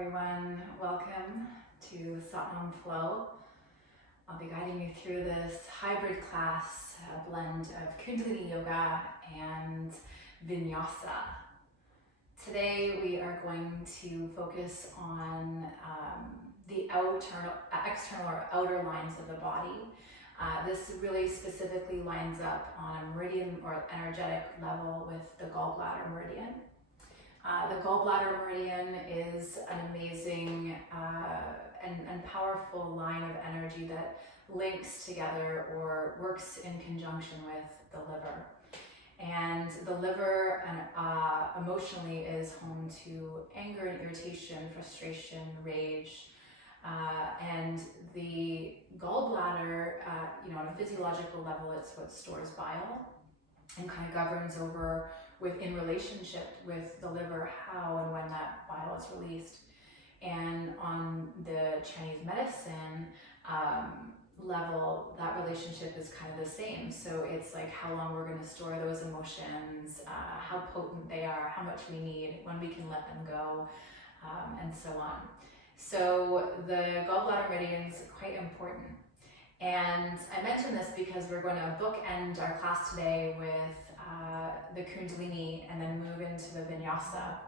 everyone. Welcome to Satnam Flow. I'll be guiding you through this hybrid class, a blend of Kundalini Yoga and Vinyasa. Today we are going to focus on the external or outer lines of the body. This really specifically lines up on a meridian or energetic level with the gallbladder meridian. The gallbladder meridian is an amazing and powerful line of energy that links together or works in conjunction with the liver. And the liver emotionally is home to anger and irritation, frustration, rage, and the gallbladder, on a physiological level, it's what stores bile and kind of governs over in relationship with the liver how and when that bile is released. And on the Chinese medicine level, that relationship is kind of the same. So it's like how long we're going to store those emotions, how potent they are, how much we need, when we can let them go, and so on. So the gallbladder meridian is quite important. And I mention this because we're going to bookend our class today with the Kundalini and then move into the Vinyasa,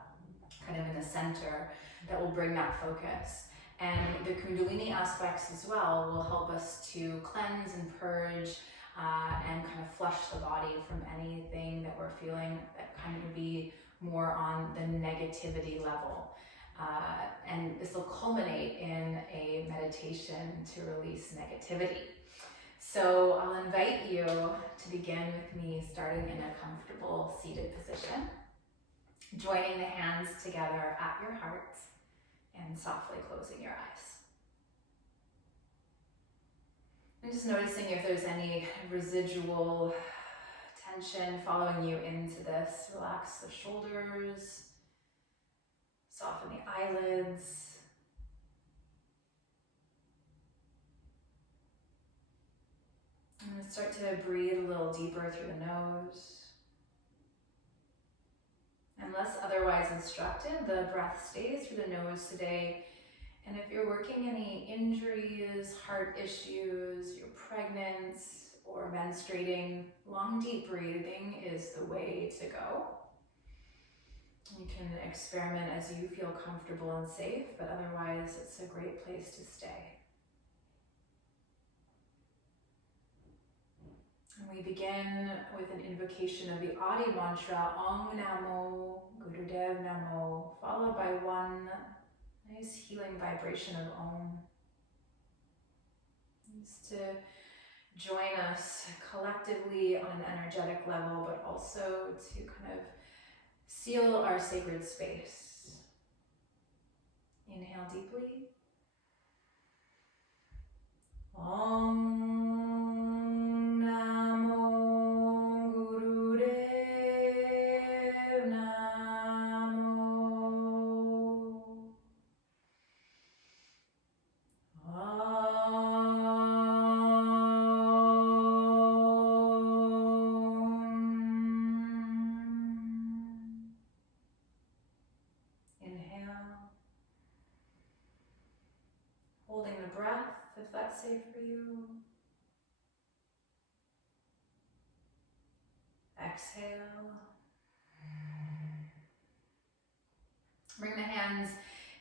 kind of in the center, that will bring that focus. And the Kundalini aspects as well will help us to cleanse and purge and kind of flush the body from anything that we're feeling that kind of would be more on the negativity level. And this will culminate in a meditation to release negativity. So I'll invite you to begin with me starting in a comfortable seated position, joining the hands together at your heart and softly closing your eyes. And just noticing if there's any residual tension following you into this. Relax the shoulders, soften the eyelids. And start to breathe a little deeper through the nose. Unless otherwise instructed, the breath stays through the nose today. And if you're working any injuries, heart issues, you're pregnant or menstruating, long deep breathing is the way to go. You can experiment as you feel comfortable and safe, but otherwise it's a great place to stay. And we begin with an invocation of the Adi mantra, Om Namo Gurudev Namo, followed by one nice healing vibration of Om. Just to join us collectively on an energetic level, but also to kind of seal our sacred space. Inhale deeply. Om Namo Gurudev Namo. Inhale. Holding the breath, if that's safe for you. Exhale. Bring the hands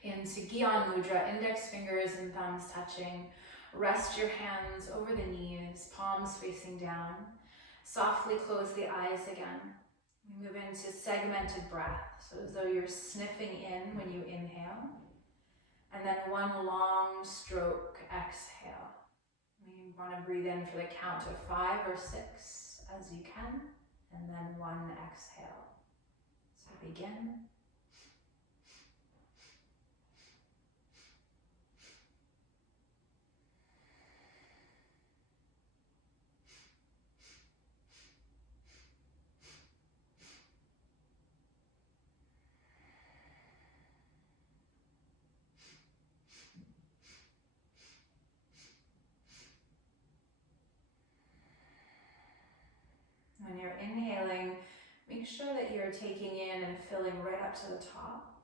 into Gyan Mudra, index fingers and thumbs touching. Rest your hands over the knees, palms facing down. Softly close the eyes again. We move into segmented breath, so as though you're sniffing in when you inhale. And then one long stroke exhale. You want to breathe in for the count of 5 or 6 as you can, and then one exhale. So begin. When you're inhaling, make sure that you're taking in and filling right up to the top.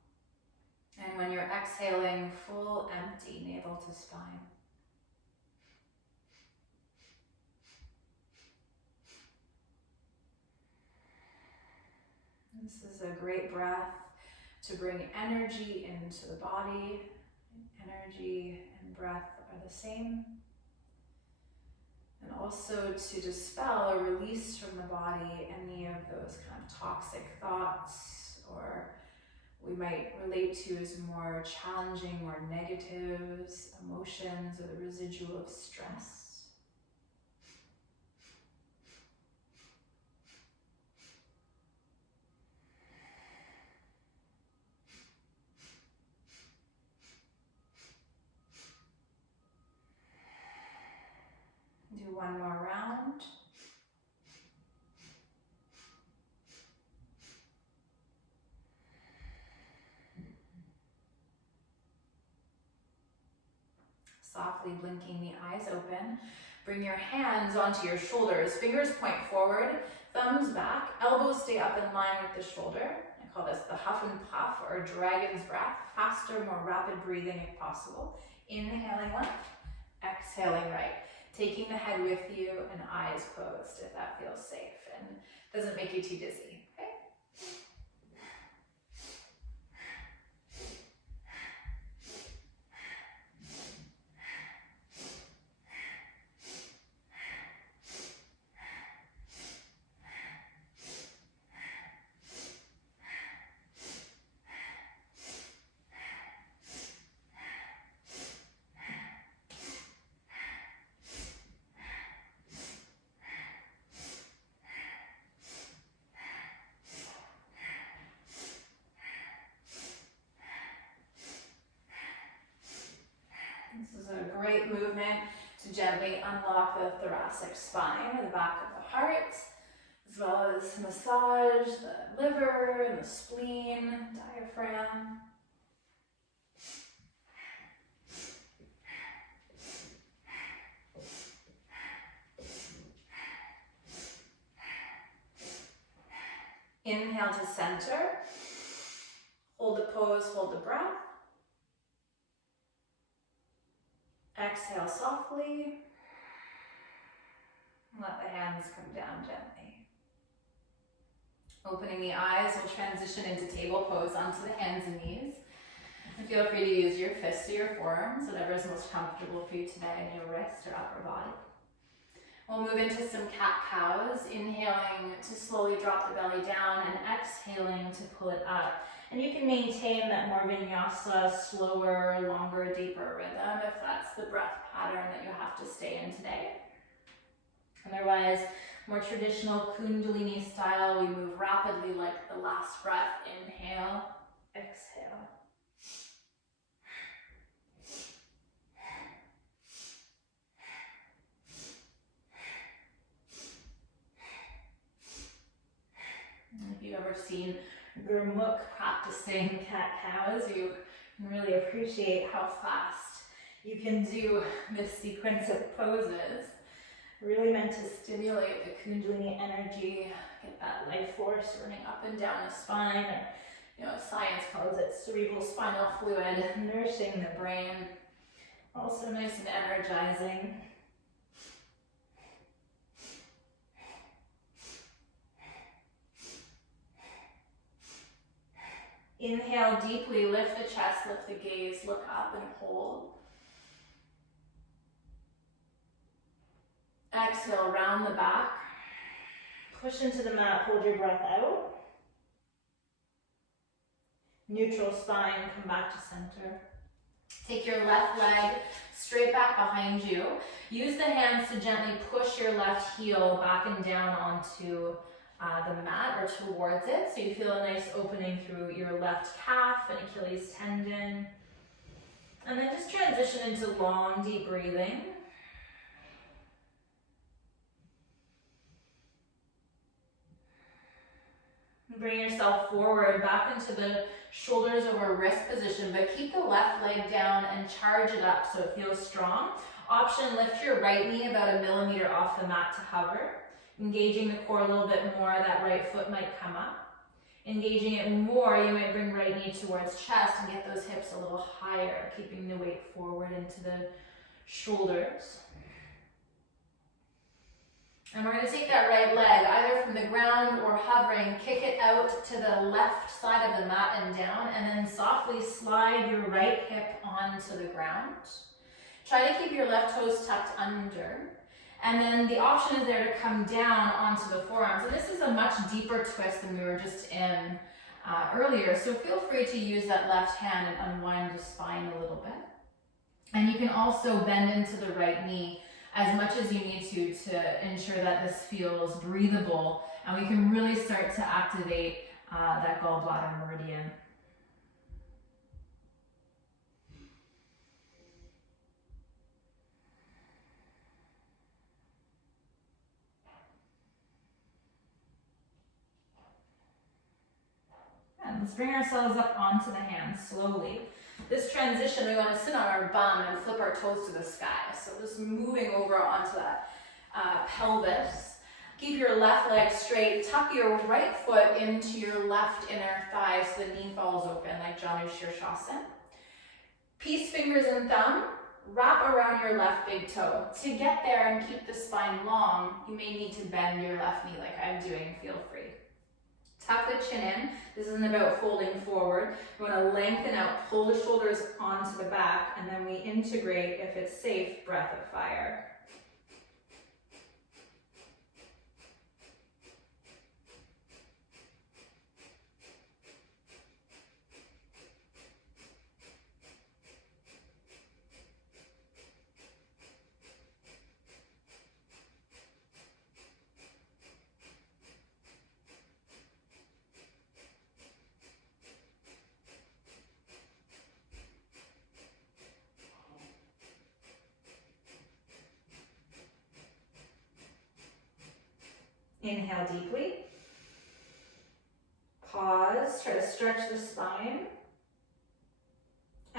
And when you're exhaling, full empty, navel to spine. This is a great breath to bring energy into the body. Energy and breath are the same. And also to dispel or release from the body any of those kind of toxic thoughts, or we might relate to as more challenging or negatives, emotions, or the residual of stress. Do one more round. Softly blinking the eyes open. Bring your hands onto your shoulders. Fingers point forward, thumbs back, elbows stay up in line with the shoulder. I call this the huff and puff or dragon's breath. Faster, more rapid breathing if possible. Inhaling left, exhaling right. Taking the head with you and eyes closed if that feels safe and doesn't make you too dizzy. Okay? This is a great movement to gently unlock the thoracic spine or the back of the heart, as well as massage the liver and the spleen, diaphragm. Inhale to center. Hold the pose, hold the breath. Exhale softly. Let the hands come down gently. Opening the eyes, we'll transition into table pose onto the hands and knees. And feel free to use your fists or your forearms, whatever is most comfortable for you today in your wrist or upper body. We'll move into some cat-cows, inhaling to slowly drop the belly down and exhaling to pull it up. And you can maintain that more vinyasa, slower, longer, deeper rhythm if that's the breath pattern that you have to stay in today. Otherwise, more traditional Kundalini style, we move rapidly like the last breath. Inhale, exhale. If you've ever seen Gurmukh practicing cat-cows, you can really appreciate how fast you can do this sequence of poses. Really meant to stimulate the Kundalini energy, get that life force running up and down the spine. Science calls it cerebral spinal fluid, nourishing the brain. Also nice and energizing. Inhale deeply, lift the chest, lift the gaze, look up and hold. Exhale, round the back. Push into the mat, hold your breath out. Neutral spine, come back to center. Take your left leg straight back behind you. Use the hands to gently push your left heel back and down onto the mat or towards it, so you feel a nice opening through your left calf and Achilles tendon. And then just transition into long, deep breathing. Bring yourself forward, back into the shoulders over wrist position, but keep the left leg down and charge it up so it feels strong. Option, lift your right knee about 1 millimeter off the mat to hover. Engaging the core a little bit more, that right foot might come up. Engaging it more, you might bring right knee towards chest and get those hips a little higher, keeping the weight forward into the shoulders. And we're going to take that right leg, either from the ground or hovering, kick it out to the left side of the mat and down, and then softly slide your right hip onto the ground. Try to keep your left toes tucked under. And then the option is there to come down onto the forearms. And this is a much deeper twist than we were just in earlier. So feel free to use that left hand and unwind the spine a little bit. And you can also bend into the right knee as much as you need to ensure that this feels breathable. And we can really start to activate that gallbladder meridian. And let's bring ourselves up onto the hands slowly. This transition, we want to sit on our bum and flip our toes to the sky. So just moving over onto that pelvis. Keep your left leg straight. Tuck your right foot into your left inner thigh so the knee falls open like Janu Shirshasana. Peace fingers and thumb. Wrap around your left big toe. To get there and keep the spine long, you may need to bend your left knee like I'm doing. Feel free. Tuck the chin in. This isn't about folding forward. You want to lengthen out, pull the shoulders onto the back, and then we integrate, if it's safe, breath of fire. Inhale deeply. Pause, try to stretch the spine.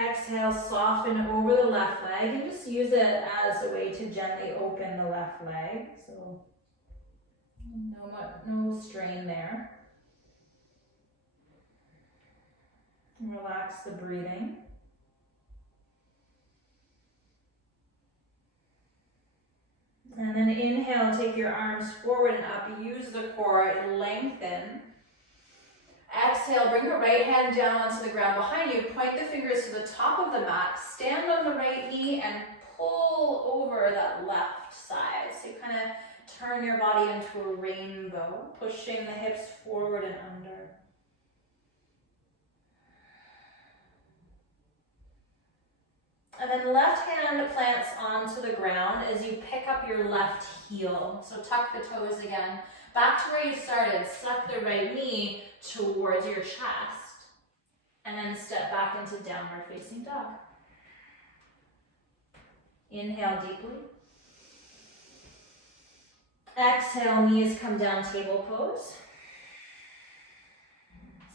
Exhale, soften over the left leg and just use it as a way to gently open the left leg. So no strain there. And relax the breathing. And then inhale, take your arms forward and up. Use the core, lengthen. Exhale, bring the right hand down onto the ground behind you. Point the fingers to the top of the mat. Stand on the right knee and pull over that left side. So you kind of turn your body into a rainbow, pushing the hips forward and under. And then left hand plants onto the ground as you pick up your left heel. So tuck the toes again. Back to where you started. Suck the right knee towards your chest. And then step back into downward facing dog. Inhale deeply. Exhale, knees come down, table pose.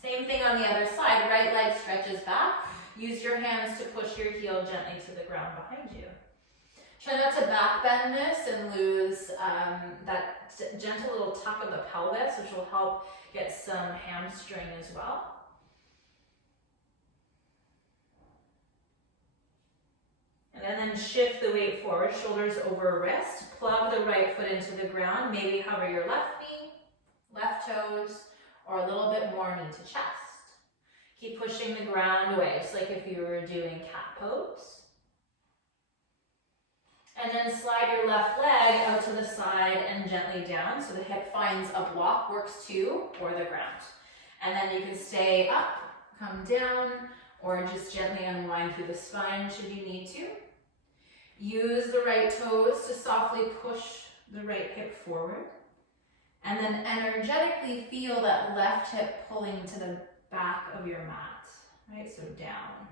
Same thing on the other side. Right leg stretches back. Use your hands to push your heel gently to the ground behind you. Try not to back bend this and lose that gentle little tuck of the pelvis, which will help get some hamstring as well. And then shift the weight forward, shoulders over wrist. Plug the right foot into the ground. Maybe hover your left knee, left toes, or a little bit more knee to chest. Keep pushing the ground away, just like if you were doing cat pose. And then slide your left leg out to the side and gently down, so the hip finds a block, works to, or the ground. And then you can stay up, come down, or just gently unwind through the spine should you need to. Use the right toes to softly push the right hip forward. And then energetically feel that left hip pulling to the back of your mat, right? So down.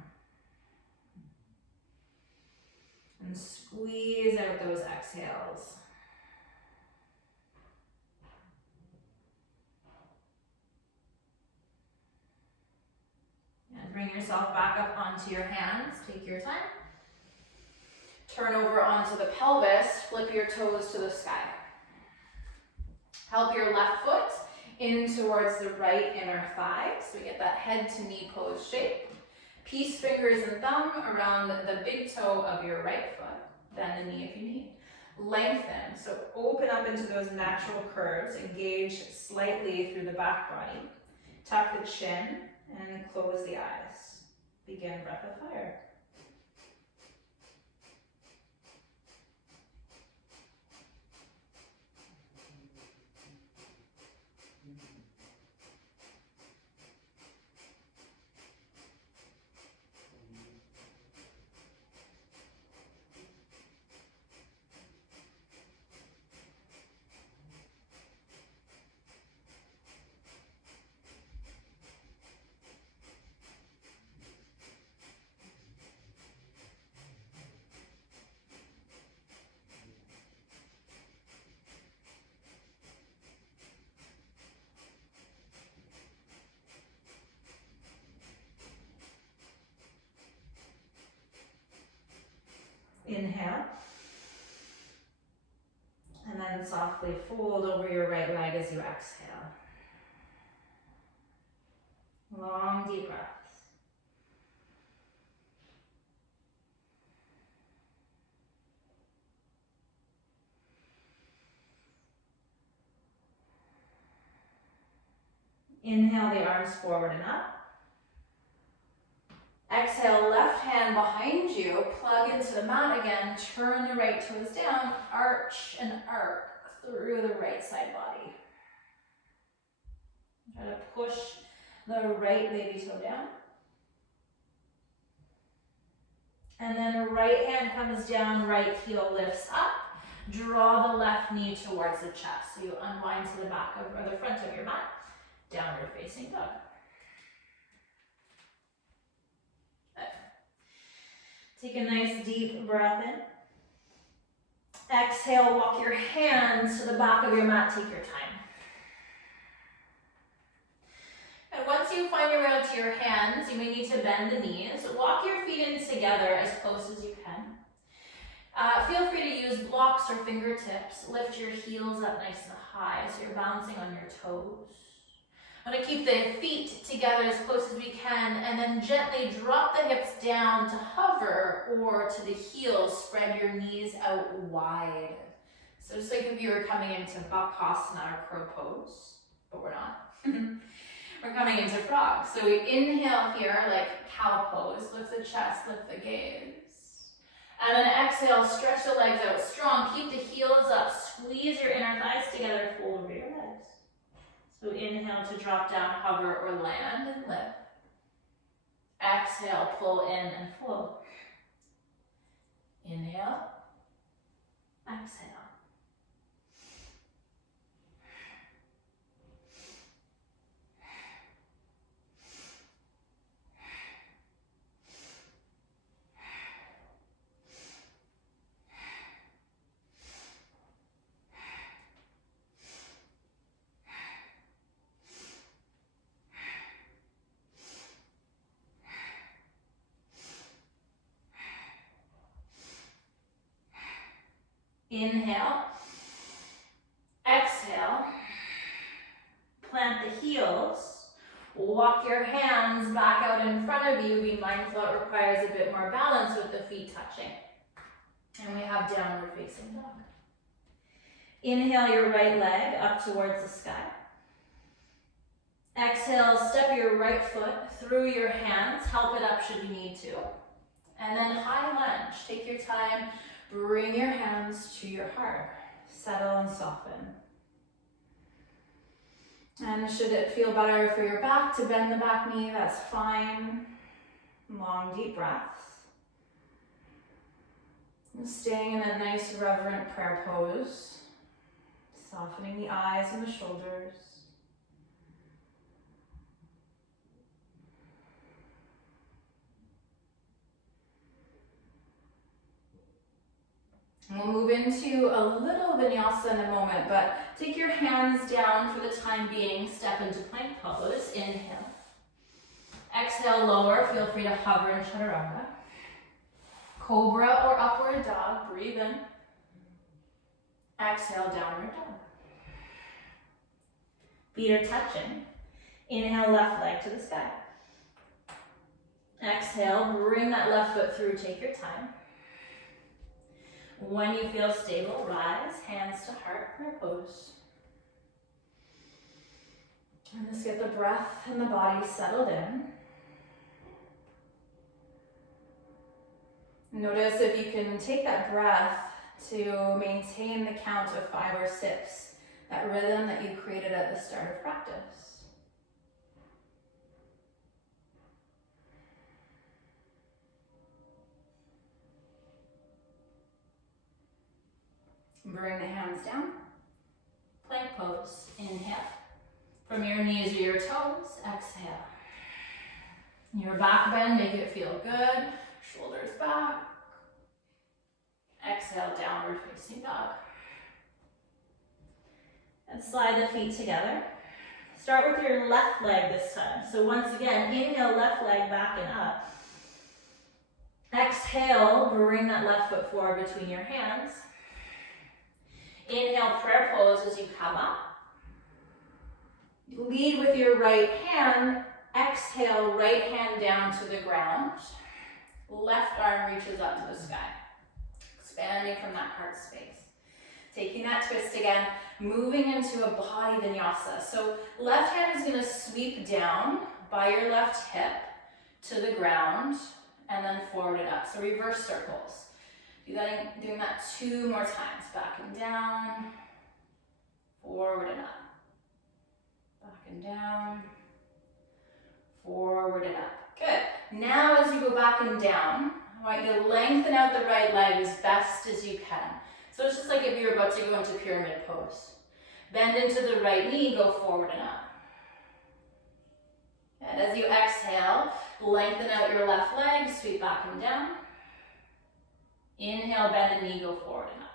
And squeeze out those exhales. And bring yourself back up onto your hands. Take your time. Turn over onto the pelvis. Flip your toes to the sky. Help your left foot in towards the right inner thigh. So we get that head to knee pose shape. Peace fingers and thumb around the big toe of your right foot. Bend the knee if you need. Lengthen, so open up into those natural curves. Engage slightly through the back body. Tuck the chin and close the eyes. Begin breath of fire. Inhale. And then softly fold over your right leg as you exhale. Long, deep breaths. Inhale the arms forward and up. Exhale, left hand behind you, plug into the mat again, turn the right toes down, arch and arc through the right side body. Try to push the right baby toe down. And then the right hand comes down, right heel lifts up. Draw the left knee towards the chest. So you unwind to the back of, or the front of your mat, downward facing dog. Take a nice deep breath in. Exhale, walk your hands to the back of your mat, take your time. And once you find your way out to your hands, you may need to bend the knees. Walk your feet in together as close as you can. Feel free to use blocks or fingertips. Lift your heels up nice and high so you're bouncing on your toes. I'm going to keep the feet together as close as we can, and then gently drop the hips down to hover or to the heels. Spread your knees out wide. So just like if you were coming into Bakasana or crow pose, but we're not. We're coming into frog. So we inhale here like cow pose. Lift the chest, lift the gaze. And then exhale, stretch the legs out strong. Keep the heels up. Squeeze your inner thighs together. Fold over your legs. So inhale to drop down, hover, or land and lift. Exhale, pull in and fold. Inhale, exhale. Inhale, exhale, plant the heels, walk your hands back out in front of you. Be mindful it requires a bit more balance with the feet touching. And we have downward facing dog. Inhale your right leg up towards the sky. Exhale, step your right foot through your hands, help it up should you need to. And then high lunge, take your time. Bring your hands to your heart. Settle and soften. And should it feel better for your back to bend the back knee, that's fine. Long, deep breaths. And staying in that nice, reverent prayer pose. Softening the eyes and the shoulders. We'll move into a little vinyasa in a moment, but take your hands down for the time being. Step into plank pose. Inhale. Exhale, lower. Feel free to hover in chaturanga. Cobra or upward dog. Breathe in. Exhale, downward dog. Feet are touching. Inhale, left leg to the sky. Exhale, bring that left foot through, take your time. When you feel stable, rise, hands to heart, prayer pose. And just get the breath and the body settled in. Notice if you can take that breath to maintain the count of 5 or 6, that rhythm that you created at the start of practice. Bring the hands down. Plank pose. Inhale. From your knees or your toes, exhale. Your back bend, make it feel good. Shoulders back. Exhale, downward facing dog. And slide the feet together. Start with your left leg this time. So once again, inhale, left leg back and up. Exhale, bring that left foot forward between your hands. Inhale, prayer pose as you come up. Lead with your right hand. Exhale, right hand down to the ground. Left arm reaches up to the sky. Expanding from that heart space. Taking that twist again, moving into a body vinyasa. So left hand is going to sweep down by your left hip to the ground and then forward and up. So reverse circles. Doing that 2 more times. Back and down, forward and up. Back and down, forward and up. Good. Now as you go back and down, I want you to lengthen out the right leg as best as you can. So it's just like if you're about to go into pyramid pose. Bend into the right knee, go forward and up. And as you exhale, lengthen out your left leg, sweep back and down. Inhale, bend the knee, go forward and up.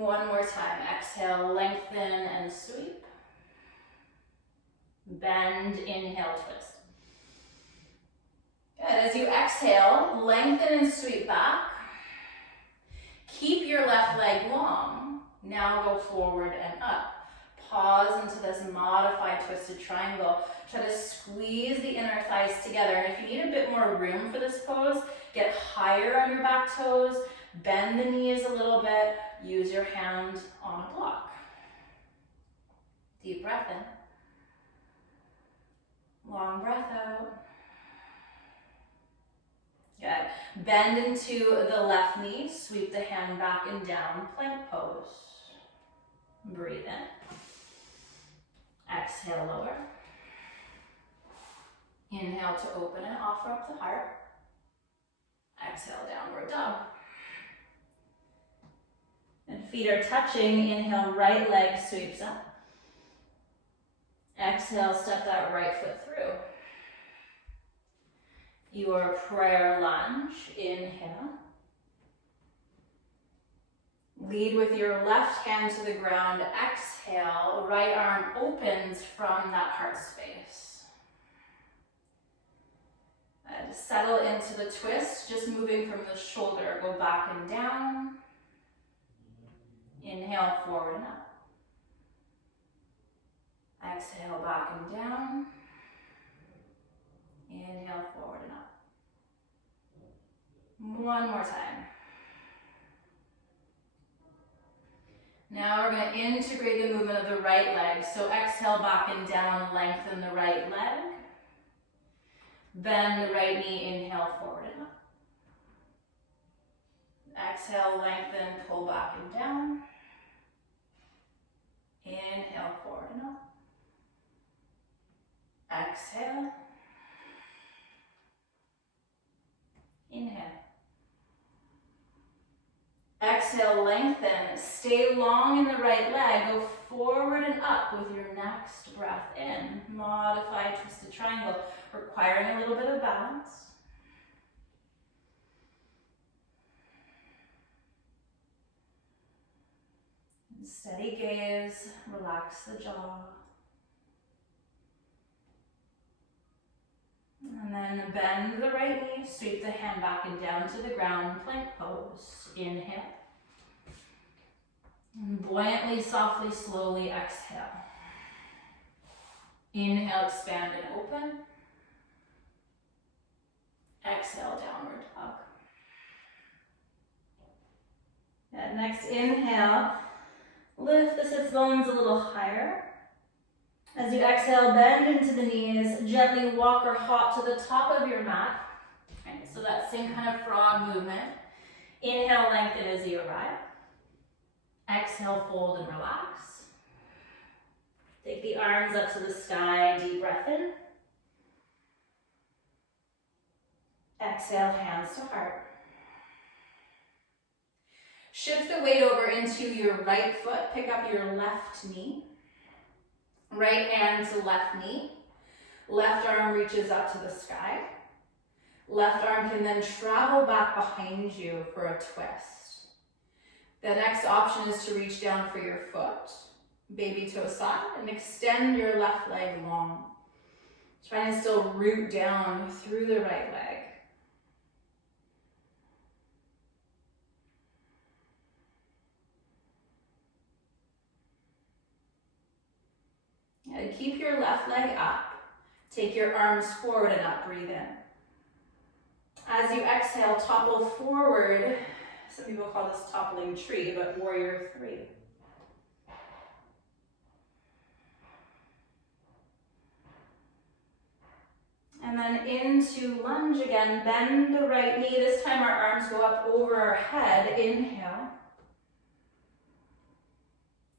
One more time. Exhale, lengthen and sweep. Bend, inhale, twist. Good. As you exhale, lengthen and sweep back. Keep your left leg long. Now go forward and up. Pause into this modified twisted triangle. Try to squeeze the inner thighs together. And if you need a bit more room for this pose, get higher on your back toes, bend the knees a little bit, use your hand on a block. Deep breath in. Long breath out. Good. Bend into the left knee, sweep the hand back and down, plank pose. Breathe in. Exhale, lower. Inhale to open and offer up the heart. Exhale, downward dog. And feet are touching. Inhale, right leg sweeps up. Exhale, step that right foot through. Your prayer lunge. Inhale. Lead with your left hand to the ground. Exhale, right arm opens from that heart space. And settle into the twist, just moving from the shoulder. Go back and down. Inhale, forward and up. Exhale, back and down. Inhale, forward and up. One more time. Now we're going to integrate the movement of the right leg. So exhale, back and down, lengthen the right leg. Bend the right knee, inhale, forward and up. Exhale, lengthen, pull back and down. Inhale, forward and up. Exhale. Inhale. Exhale, lengthen. Stay long in the right leg. Go forward and up with your next breath in. Modified twisted triangle, requiring a little bit of balance. Steady gaze, relax the jaw. And then bend the right knee, sweep the hand back and down to the ground, plank pose. Inhale. And buoyantly, softly, slowly exhale. Inhale, expand and open. Exhale, downward dog. And next inhale, lift the sits bones a little higher. As you exhale, bend into the knees, gently walk or hop to the top of your mat. Okay, so that same kind of frog movement. Inhale, lengthen as you arrive. Exhale, fold and relax. Take the arms up to the sky, deep breath in. Exhale, hands to heart. Shift the weight over into your right foot, pick up your left knee. Right hand to left knee. Left arm reaches up to the sky. Left arm can then travel back behind you for a twist. The next option is to reach down for your foot, baby toe side, and extend your left leg long. Try to still root down through the right leg. And keep your left leg up. Take your arms forward and up, breathe in. As you exhale, topple forward. Some people call this toppling tree, but warrior three. And then into lunge again, bend the right knee. This time our arms go up over our head, inhale.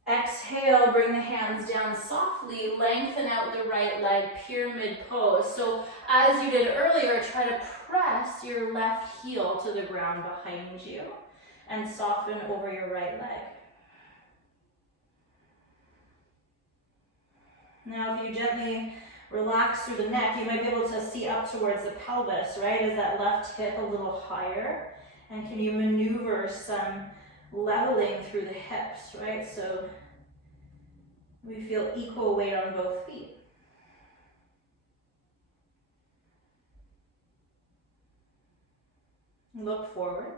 Exhale, bring the hands down softly, lengthen out the right leg, pyramid pose. So as you did earlier, try to press your left heel to the ground behind you and soften over your right leg. Now if you gently relax through the neck, you might be able to see up towards the pelvis, right? Is that left hip a little higher? And can you maneuver some leveling through the hips, right? So we feel equal weight on both feet. Look forward.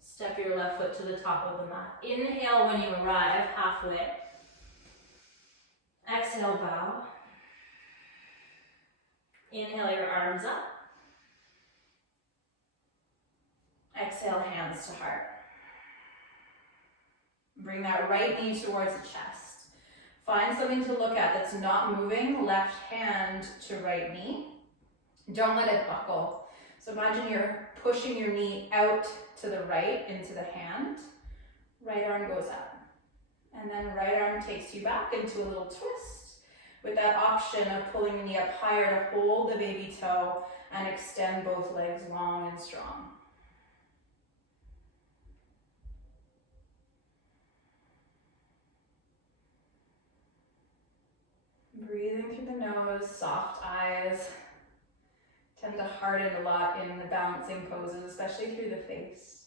Step your left foot to the top of the mat. Inhale when you arrive, halfway. Exhale, bow. Inhale your arms up. Exhale, hands to heart. Bring that right knee towards the chest. Find something to look at that's not moving. Left hand to right knee. Don't let it buckle. So imagine you're pushing your knee out to the right into the hand. Right arm goes up. And then right arm takes you back into a little twist with that option of pulling the knee up higher to hold the baby toe and extend both legs long and strong. Breathing through the nose, soft eyes. Tend to harden a lot in the balancing poses, especially through the face.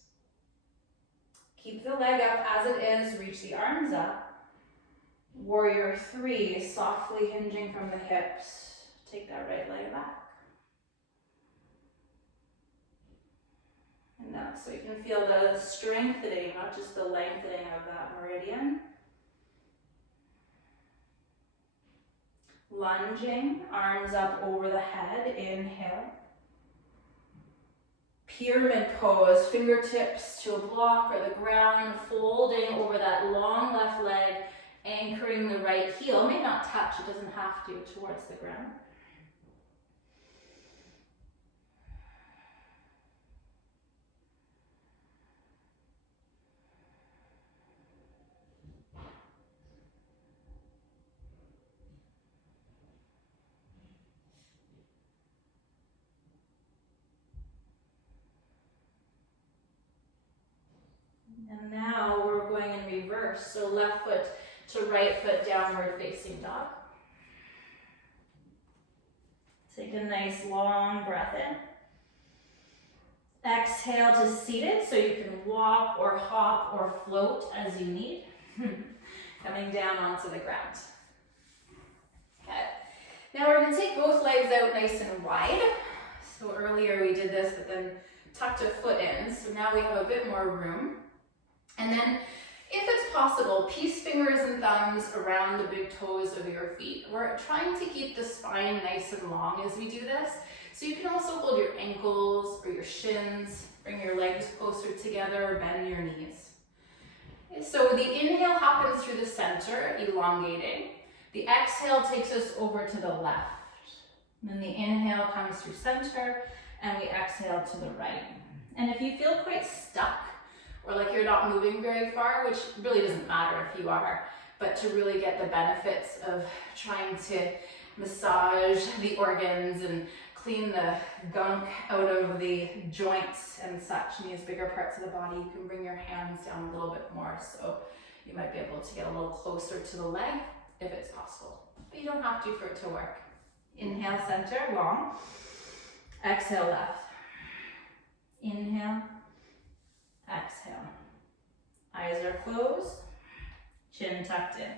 Keep the leg up as it is, reach the arms up. Warrior three, softly hinging from the hips. Take that right leg back. And now, so you can feel the strengthening, not just the lengthening of that meridian. Lunging, arms up over the head, inhale. Pyramid pose, fingertips to a block or the ground, folding over that long left leg, anchoring the right heel. May not touch, it doesn't have to, towards the ground. And now we're going in reverse. So left foot to right foot, downward facing dog. Take a nice long breath in. Exhale to seated, so you can walk or hop or float as you need. Coming down onto the ground. Okay. Now we're going to take both legs out nice and wide. So earlier we did this, but then tucked a foot in. So now we have a bit more room. And then If it's possible, peace fingers and thumbs around the big toes of your feet. We're trying to keep the spine nice and long as we do this. So you can also hold your ankles or your shins, bring your legs closer together, or bend your knees. Okay, so the inhale happens through the center, elongating. The exhale takes us over to the left. And then the inhale comes through center, and we exhale to the right. And if you feel quite stuck, or like you're not moving very far, which really doesn't matter if you are, but to really get the benefits of trying to massage the organs and clean the gunk out of the joints and such in these bigger parts of the body, you can bring your hands down a little bit more. So you might be able to get a little closer to the leg if it's possible, but you don't have to for it to work. Inhale, center, long. Exhale, left. Inhale. Exhale. Eyes are closed, chin tucked in.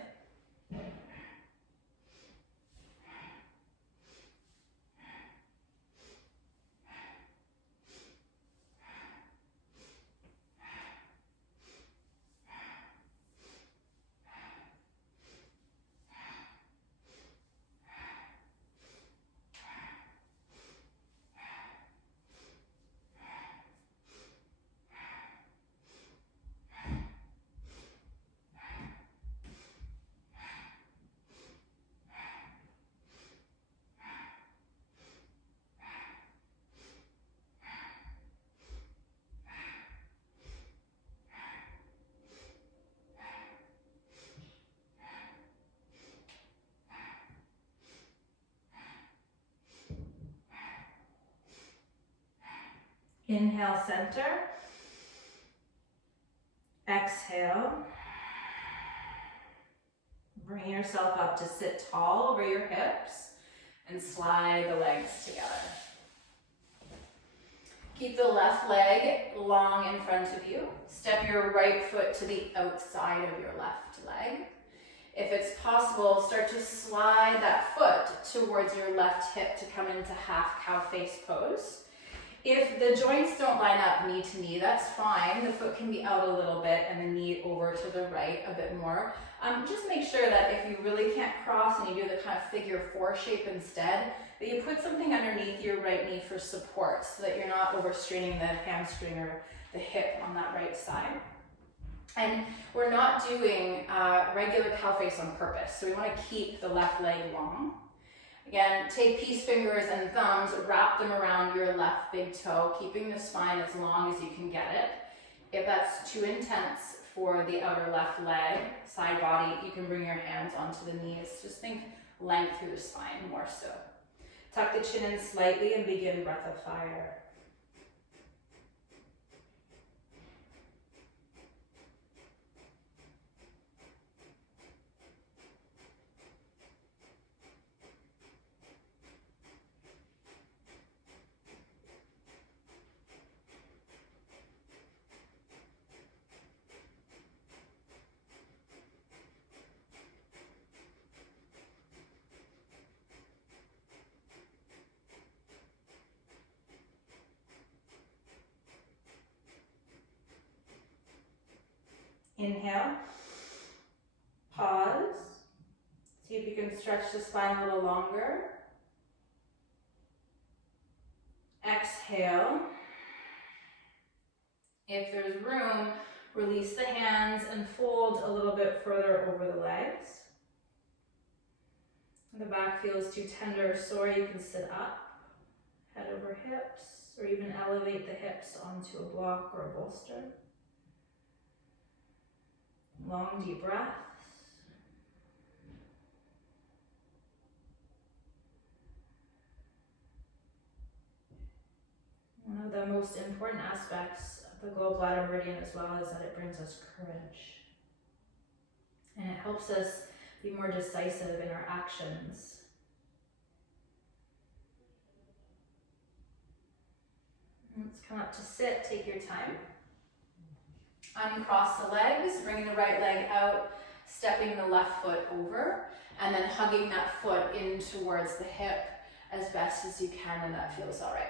Inhale, center. Exhale. Bring yourself up to sit tall over your hips and slide the legs together. Keep the left leg long in front of you. Step your right foot to the outside of your left leg. If it's possible, start to slide that foot towards your left hip to come into half cow face pose. If the joints don't line up knee to knee, that's fine. The foot can be out a little bit and the knee over to the right a bit more. Just make sure that if you really can't cross and you do the kind of figure 4 shape instead, that you put something underneath your right knee for support so that you're not overstraining the hamstring or the hip on that right side. And we're not doing regular cow face on purpose, so we want to keep the left leg long. Again, take peace fingers and thumbs, wrap them around your left big toe, keeping the spine as long as you can get it. If that's too intense for the outer left leg, side body, you can bring your hands onto the knees. Just think length through the spine more so. Tuck the chin in slightly and begin breath of fire. Inhale, pause, see if you can stretch the spine a little longer. Exhale. If there's room, release the hands and fold a little bit further over the legs. If the back feels too tender or sore, you can sit up, head over hips, or even elevate the hips onto a block or a bolster. Long, deep breaths. One of the most important aspects of the gallbladder meridian as well is that it brings us courage. And it helps us be more decisive in our actions. Let's come up to sit, take your time. Uncross the legs, bringing the right leg out, stepping the left foot over, and then hugging that foot in towards the hip as best as you can, and that feels all right.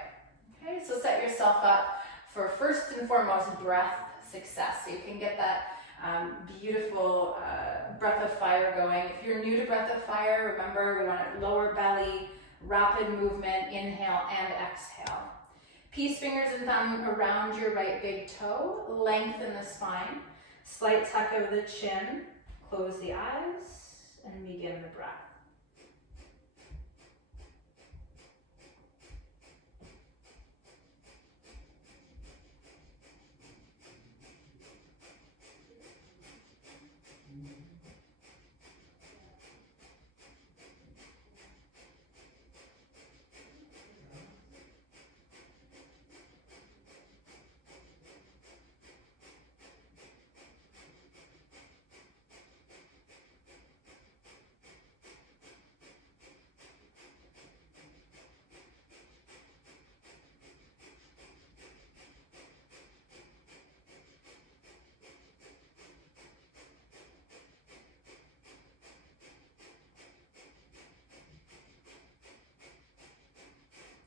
Okay, so set yourself up for first and foremost breath success. So you can get that Beautiful breath of fire going. If you're new to breath of fire, remember we want lower belly, rapid movement, inhale and exhale. Peace fingers and thumb around your right big toe, lengthen the spine, slight tuck of the chin, close the eyes, and begin the breath.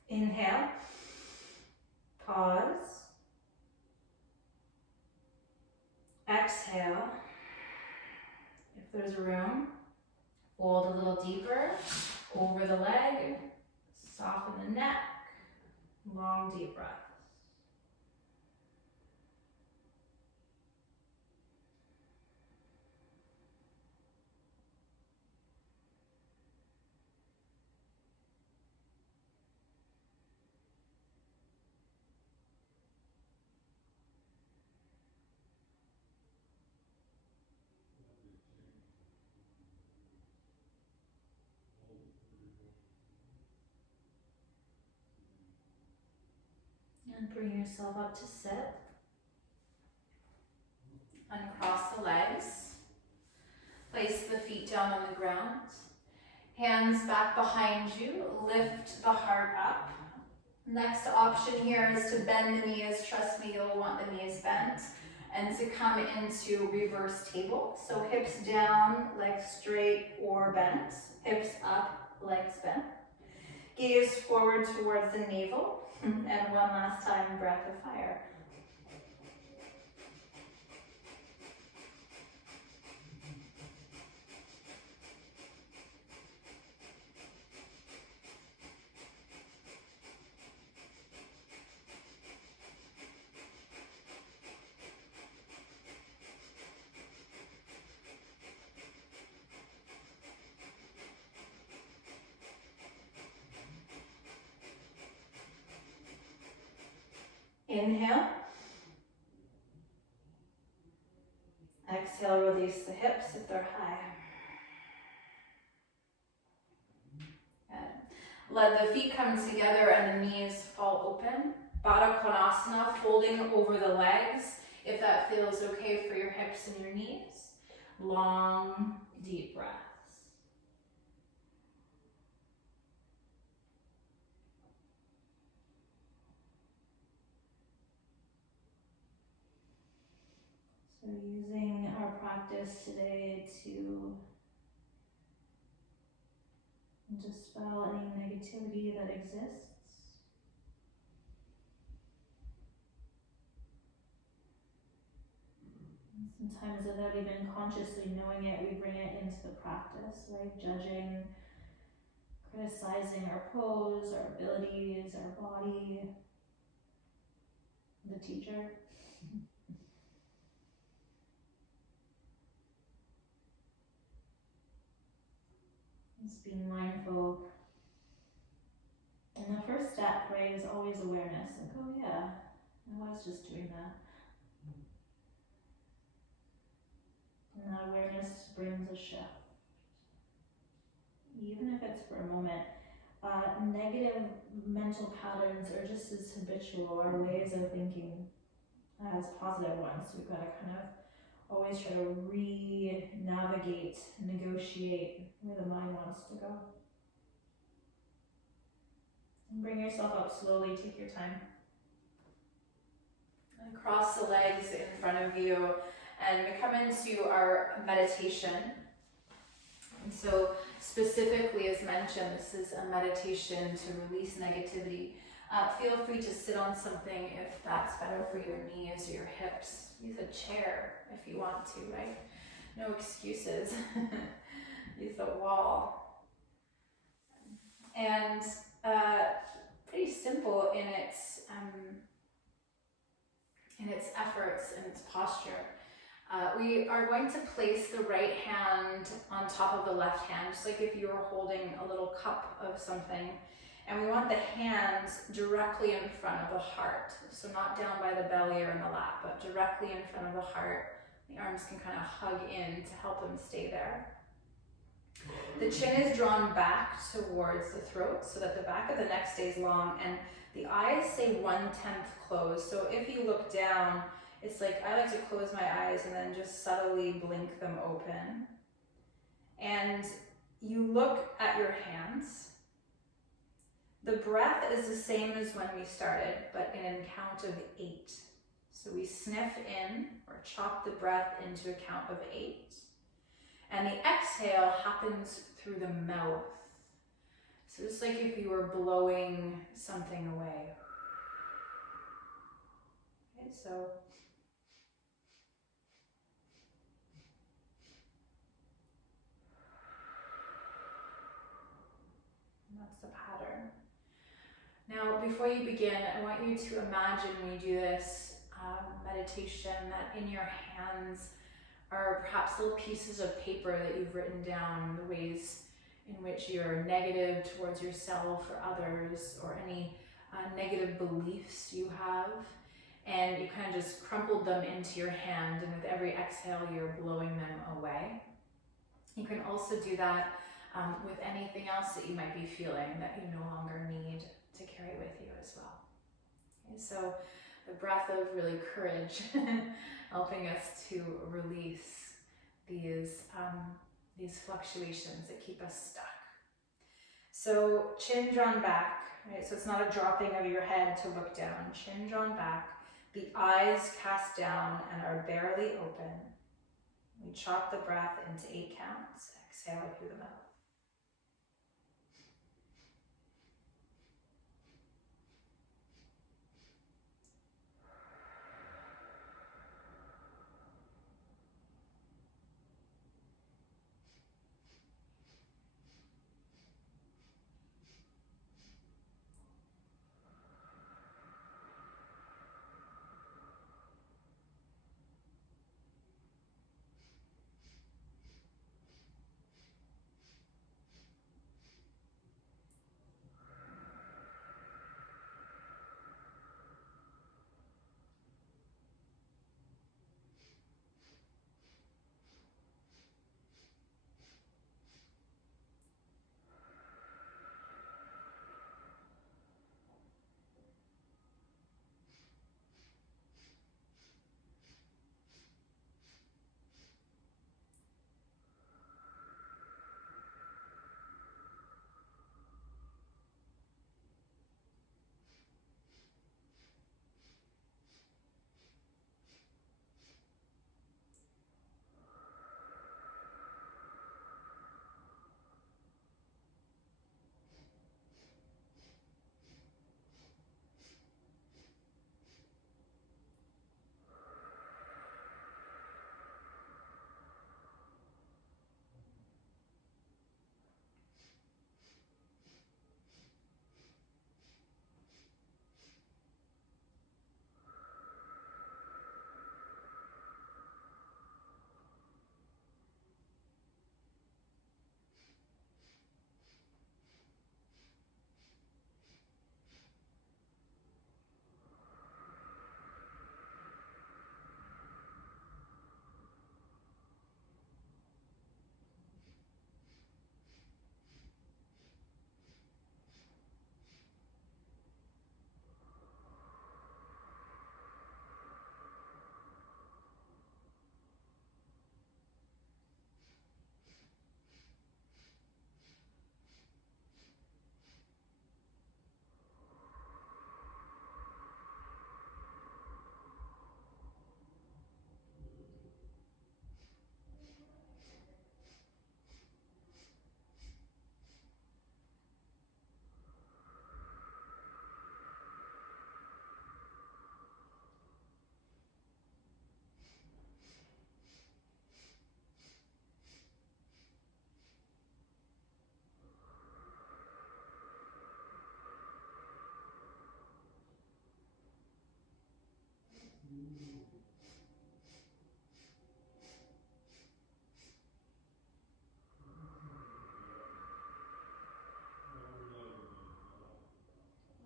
Inhale, pause, exhale. If there's room, fold a little deeper over the leg, soften the neck, long deep breath. And bring yourself up to sit. Uncross the legs. Place the feet down on the ground. Hands back behind you. Lift the heart up. Next option here is to bend the knees. Trust me, you'll want the knees bent. And to come into reverse table. So hips down, legs straight or bent. Hips up, legs bent. Gaze forward towards the navel. And one last time, breath of fire. Inhale. Exhale, release the hips if they're high. Good. Let the feet come together and the knees fall open. Baddha Konasana, folding over the legs, if that feels okay for your hips and your knees. Long, deep breaths. So using our practice today to dispel any negativity that exists. Sometimes without even consciously knowing it, we bring it into the practice, right? Judging, criticizing our pose, our abilities, our body, the teacher. Just being mindful. And the first step, right, is always awareness. Like, oh yeah, I was just doing that. And that awareness brings a shift. Even if it's for a moment. Negative mental patterns are just as habitual, our ways of thinking, as positive ones. We've got to kind of always try to re-navigate, negotiate where the mind wants to go. And bring yourself up slowly, take your time. And cross the legs in front of you and we come into our meditation. And so specifically as mentioned, this is a meditation to release negativity. Feel free to sit on something if that's better for your knees or your hips. Use a chair if you want to, right? No excuses. Use the wall. And pretty simple in its efforts and its posture. We are going to place the right hand on top of the left hand, just like if you were holding a little cup of something. And we want the hands directly in front of the heart. So not down by the belly or in the lap, but directly in front of the heart. The arms can kind of hug in to help them stay there. The chin is drawn back towards the throat so that the back of the neck stays long, and the eyes say 1/10 closed. So if you look down, it's like I like to close my eyes and then just subtly blink them open. And you look at your hands. The breath is the same as when we started, but in a count of 8. So we sniff in or chop the breath into a count of 8. And the exhale happens through the mouth. So just like if you were blowing something away. Okay, so that's the pattern. Now, before you begin, I want you to imagine when you do this meditation that in your hands are perhaps little pieces of paper that you've written down the ways in which you're negative towards yourself or others, or any negative beliefs you have. And you kind of just crumpled them into your hand, and with every exhale, you're blowing them away. You can also do that with anything else that you might be feeling that you no longer need to carry with you as well. Okay, so the breath of really courage, helping us to release these fluctuations that keep us stuck. So chin drawn back, right? So it's not a dropping of your head to look down. Chin drawn back, the eyes cast down and are barely open. We chop the breath into 8 counts. Exhale through the mouth.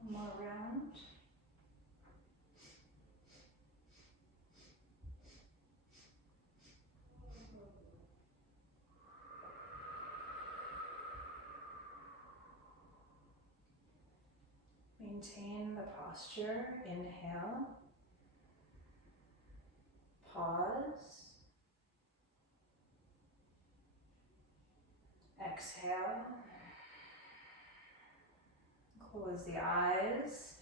One more round. Maintain the posture. Inhale. Pause. Exhale. Close the eyes.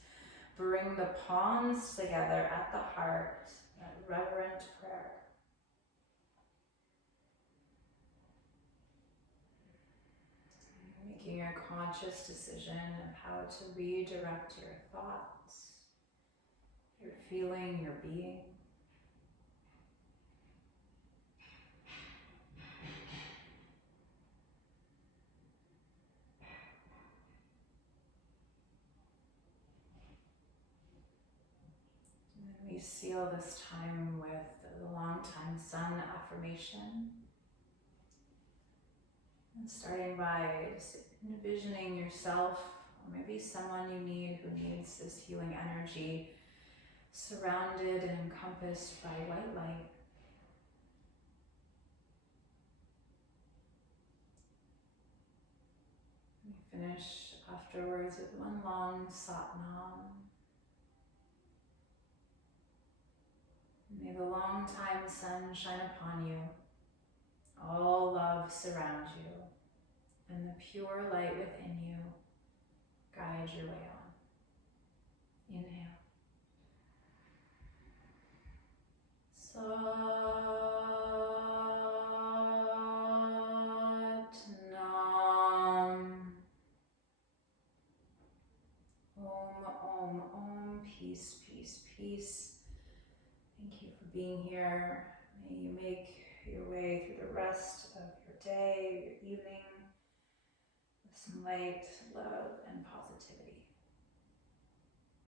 Bring the palms together at the heart. That reverent prayer. Making a conscious decision of how to redirect your thoughts, your feeling, your being. And then we seal this time with the long-time sun affirmation. And starting by just envisioning yourself, or maybe someone you need who needs this healing energy, surrounded and encompassed by white light. We finish afterwards with one long Satnam. May the long-time sun shine upon you. All love surround you, and the pure light within you guide your way on. Inhale. Satnam. Om, Om, Om. Peace, peace, peace. Thank you for being here. May you make your way through the rest of your day, your evening, with some light, love, and positivity.